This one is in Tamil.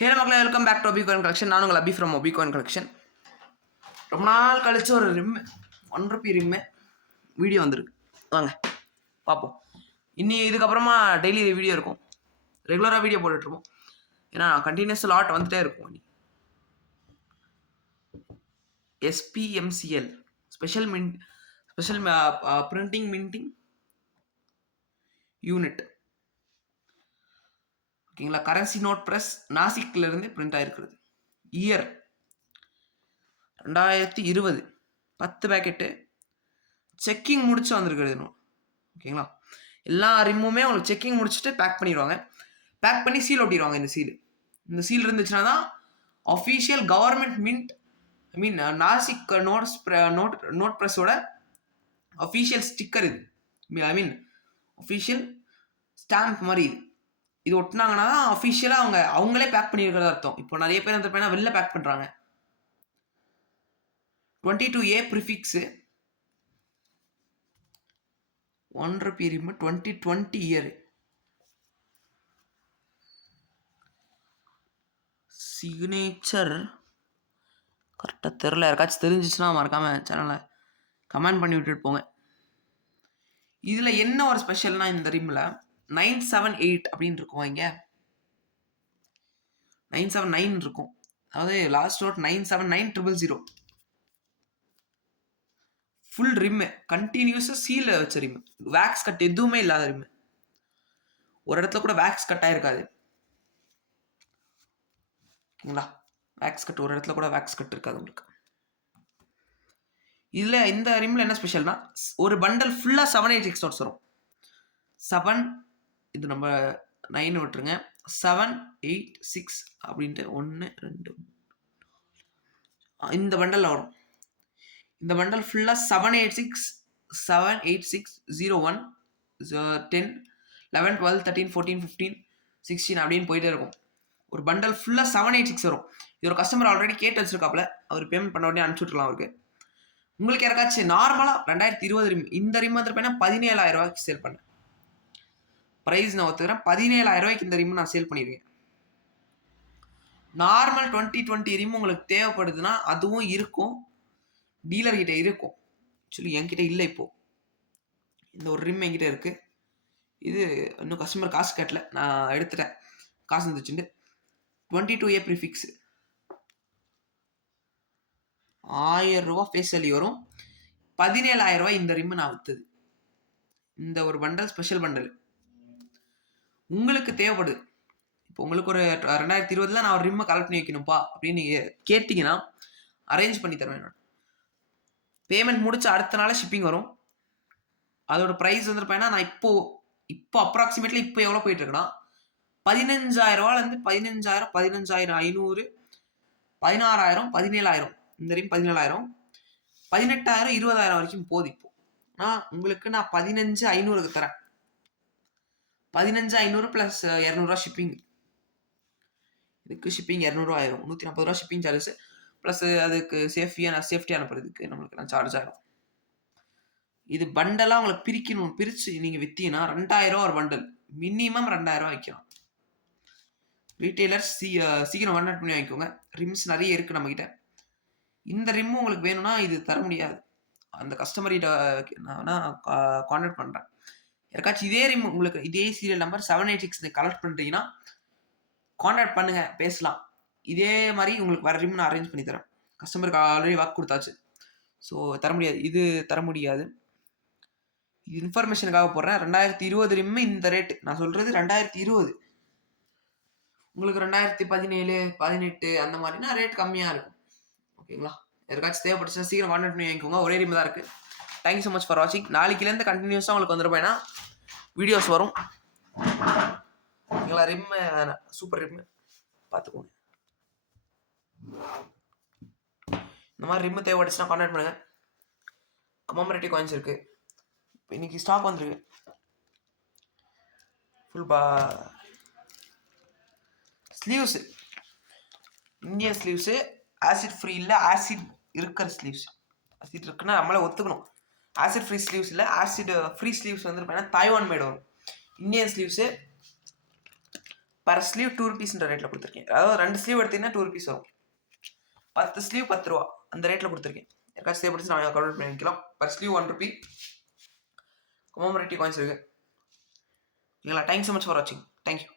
ஹே மக்களே, வெல்கம் பேக் டு ஒபிகாயின் கலெக்ஷன். நான் உங்கள் அபி ஃப்ரம் ஒபிகாயின் கலெக்ஷன். ரொம்ப நாள் கழிச்சு ஒரு ரிம்மு 1 ரூபி ரிம்மு வீடியோ வந்திருக்கு. வாங்க பார்ப்போம். இதுக்கப்புறமா டெய்லி வீடியோ இருக்கும், ரெகுலராக வீடியோ போட்டுட்ருப்போம். ஏன்னா கண்டினியூஸ் லாட் வந்துகிட்டே இருக்கும். SPMCL special printing minting unit, ஓகேங்களா. கரன்சி நோட் ப்ரெஸ் நாசிக்ல இருந்து பிரிண்ட் ஆயிருக்கிறது. இயர் 2020, 10 பேக்கெட்டு செக்கிங் முடிச்சு வந்திருக்கிறது. ஓகேங்களா. எல்லா ரிம்முமே உங்களுக்கு செக்கிங் முடிச்சுட்டு பேக் பண்ணிடுவாங்க. பேக் பண்ணி சீல் ஒட்டிடுவாங்க. இந்த சீல் இருந்துச்சுன்னா தான் அஃபீஷியல் கவர்மெண்ட் மின்ட், ஐ மீன் நாசிக் நோட் ப்ரெஸ்ஸோட அஃபீஷியல் ஸ்டிக்கர் இது. ஐ மீன் அஃபீஷியல் ஸ்டாம்ப் மாதிரி இது ஒட்டினாங்கன்னா தான் அஃபீஷியலாக அவங்களே பேக் பண்ணியிருக்கிறதா அர்த்தம். இப்போ நிறைய பேர் அந்த பையனா வெளில பேக் பண்ணுறாங்க. 22A prefix 1 Ruby rim 2020 year. Signature கரெக்டாக தெரில. யாருக்காச்சும் தெரிஞ்சிச்சுன்னா மறக்காமல் சேனலை கமெண்ட் பண்ணி விட்டுட்டு போங்க. இதில் என்ன ஒரு ஸ்பெஷல்னா, இந்த ரிம்மில் 978 அப்படின்னு இருக்கும். இங்கே 979 இருக்கும். அதாவது லாஸ்ட் நோட் 979000. ஃபுல் ரிம்மு கண்டினியூஸாக சீல வச்ச ரிம்மு, வேக்ஸ் கட் எதுவுமே இல்லாத ரிம்மு. ஒரு இடத்துல கூட வேக்ஸ் கட் ஆயிருக்காது. ஓகேங்களா. வேக்ஸ் கட் ஒரு இடத்துல கூட வேக்ஸ் கட் இருக்காது உங்களுக்கு. இதில் இந்த ரிம்மில் என்ன ஸ்பெஷல்னா, ஒரு பண்டல் ஃபுல்லாக 786 நோட்ஸ் வரும். 7, இது நம்ம 9 விட்டுருங்க, 786 அப்படின்ட்டு 1 2 இந்த பண்டலில் வரும். இந்த பண்டல் ஃபுல்லாக 786 01 10 11 12 13 14 15 16 அப்படின்னு போயிட்டே இருக்கும். ஒரு பண்டல் ஃபுல்லாக 786 வரும். இது ஒரு கஸ்டமர் ஆல்ரெடி கேட்டு வச்சிருக்காப்புல. அவர் பேமெண்ட் பண்ண உடனே அனுப்பிச்சு விட்றலாம் அவருக்கு. உங்களுக்கு யாருக்காச்சும் நார்மலாக 2020 ரிம், இந்த ரிம் வந்து பார்த்தீங்கன்னா 17,000 ரூபாய்க்கு சேல் பண்ணேன். ப்ரைஸ் நான் ஒத்துக்கிறேன். 17,000 ரூபாய்க்கு இந்த ரிம் நான் சேல் பண்ணிடுவேன். நார்மல் 2020 ரிம் உங்களுக்கு தேவைப்படுதுன்னா அதுவும் இருக்கும், டீலர்கிட்ட இருக்கும். ஆக்சுவலி என்கிட்ட இல்லை. இப்போது இந்த ஒரு ரிம் என்கிட்ட இருக்குது. இது இன்னும் கஸ்டமர் காசு கட்டல, நான் எடுத்துட்டேன். காசு இருந்துச்சுட்டு 22A ப்ரிஃபிக்ஸு 1000 ரூபா ஃபேஸ் வேல்யூ வரும். 17,000 ரூபாய் இந்த ரிம்மு நான் விற்றுது. இந்த ஒரு பண்டல் ஸ்பெஷல் பண்டல் உங்களுக்கு தேவைப்படுது. இப்போ உங்களுக்கு ஒரு 2020 நான் ஒரு ரிம்மை கலெக்ட் பண்ணி வைக்கணும்ப்பா அப்படின்னு கேட்டிங்கன்னா அரேஞ்ச் பண்ணி தருவேன் நான். பேமெண்ட் முடிச்சு அடுத்த நாள் ஷிப்பிங் வரும். அதோட ப்ரைஸ் வந்துருப்பேன்னா நான் இப்போ அப்ராக்சிமேட்லி இப்போ எவ்வளோ போயிட்டு இருக்குன்னா 15,000 ரூபாலேருந்து 15,000 15,500 16,000 17,000. இந்த ரிம் 17,000 18,000 20,000 வரைக்கும் போகுது இப்போ. ஆனால் உங்களுக்கு நான் 15,500க்கு தரேன். 15,500 ப்ளஸ் 200 ஷிப்பிங். இதுக்கு ஷிப்பிங் 200 ஆயிரும். 140 ரூபா ஷிப்பிங் சார்ஜஸ் ப்ளஸ் அதுக்கு சேஃப்டி அனுப்புறதுக்கு நம்மளுக்கு நான் சார்ஜ் ஆகிடும். இது பண்டலாக உங்களுக்கு பிரித்து நீங்கள் விற்றீங்கன்னா 2,000 ஒரு பண்டல், மினிமம் 2,000 வைக்கலாம். ரீட்டெய்லர்ஸ் சீக்கிரம் கான்டாக்ட் பண்ணி வாங்கிக்கோங்க. ரிம்ஸ் நிறைய இருக்குது நம்மக்கிட்ட. இந்த ரிம்மு உங்களுக்கு வேணும்னா இது தர முடியாது. அந்த கஸ்டமர்கிட்ட நான் வேணால் கான்டாக்ட் பண்ணுறேன். யாருக்காச்சும் இதே ரிம் உங்களுக்கு இதே சீரியல் நம்பர் 786 கலெக்ட் பண்ணுறீங்கன்னா கான்டாக்ட் பண்ணுங்கள், பேசலாம். இதே மாதிரி உங்களுக்கு வர ரிம் நான் அரேஞ்ச் பண்ணி தரேன். கஸ்டமருக்கு ஆல்ரெடி வாக்கு கொடுத்தாச்சு. ஸோ இது தர முடியாது. இது இன்ஃபர்மேஷனுக்காக போடுறேன். 2020 ரிம்மு இந்த ரேட்டு நான் சொல்கிறது 2020. உங்களுக்கு 2017 18 அந்த மாதிரினா ரேட் கம்மியாக இருக்கும். ஓகேங்களா. யாருக்காச்சும் தேவைப்படுச்சுன்னா சீக்கிரம் கான்டாக்ட் பண்ணி வாங்கிக்கோங்க. ஒரே ரிம் தான் இருக்குது. தேங்க்யூ ஸோ மச் ஃபார் வாட்சிங். நாளைக்குலேருந்து கண்டினியூஸாக உங்களுக்கு வந்துருப்பேன்னா வீடியோஸ் வரும். ஓகேங்களா. ரிம்மு சூப்பர் ரிம்மு பார்த்துக்கோங்க. இந்த மாதிரி ரிம்மு தேவைப்படுச்சுன்னா கான்டாக்ட் பண்ணுங்கள். கமாமரேட்டிவ் காயின்ஸ் இருக்குது. இன்னைக்கு ஸ்டாக் வந்துருக்கு. Full sleeves, Indian sleeves, acid free இல்லை, ஆசிட் இருக்கிற ஸ்லீவ்ஸ். ஆசிட் இருக்குன்னா நம்மளே ஒத்துக்கணும். ஆசிட் ஃப்ரீ ஸ்லீவ்ஸ் இல்லை, ஆசிட் ஃப்ரீ ஸ்லீவ்ஸ் வந்து தாய்வான் மேட் வரும். இந்தியன் ஸ்லீவ்ஸு பர் ஸ்லீவ் 2 ருபீஸ்ன்ற ரேட்டில் கொடுத்துருக்கேன். அதாவது 2 ஸ்லீவ் எடுத்தீங்கன்னா 2 ருபீஸ் வரும். 10 ஸ்லீவ் 10 ரூபா அந்த ரேட்டில் கொடுத்துருக்கேன். யாருக்காச்சும் தேவைப்படுச்சு நான் கன்வெர்ட் பண்ணி வைக்கலாம். பர் ஸ்லீவ் 1 ருபி கொமோமரேட்டிவ் காயின்ஸ் இருக்குது. ஓகேங்களா? தேங்க்ஸ் ஸோ மச் ஃபார் வாட்சிங். தேங்க்யூ.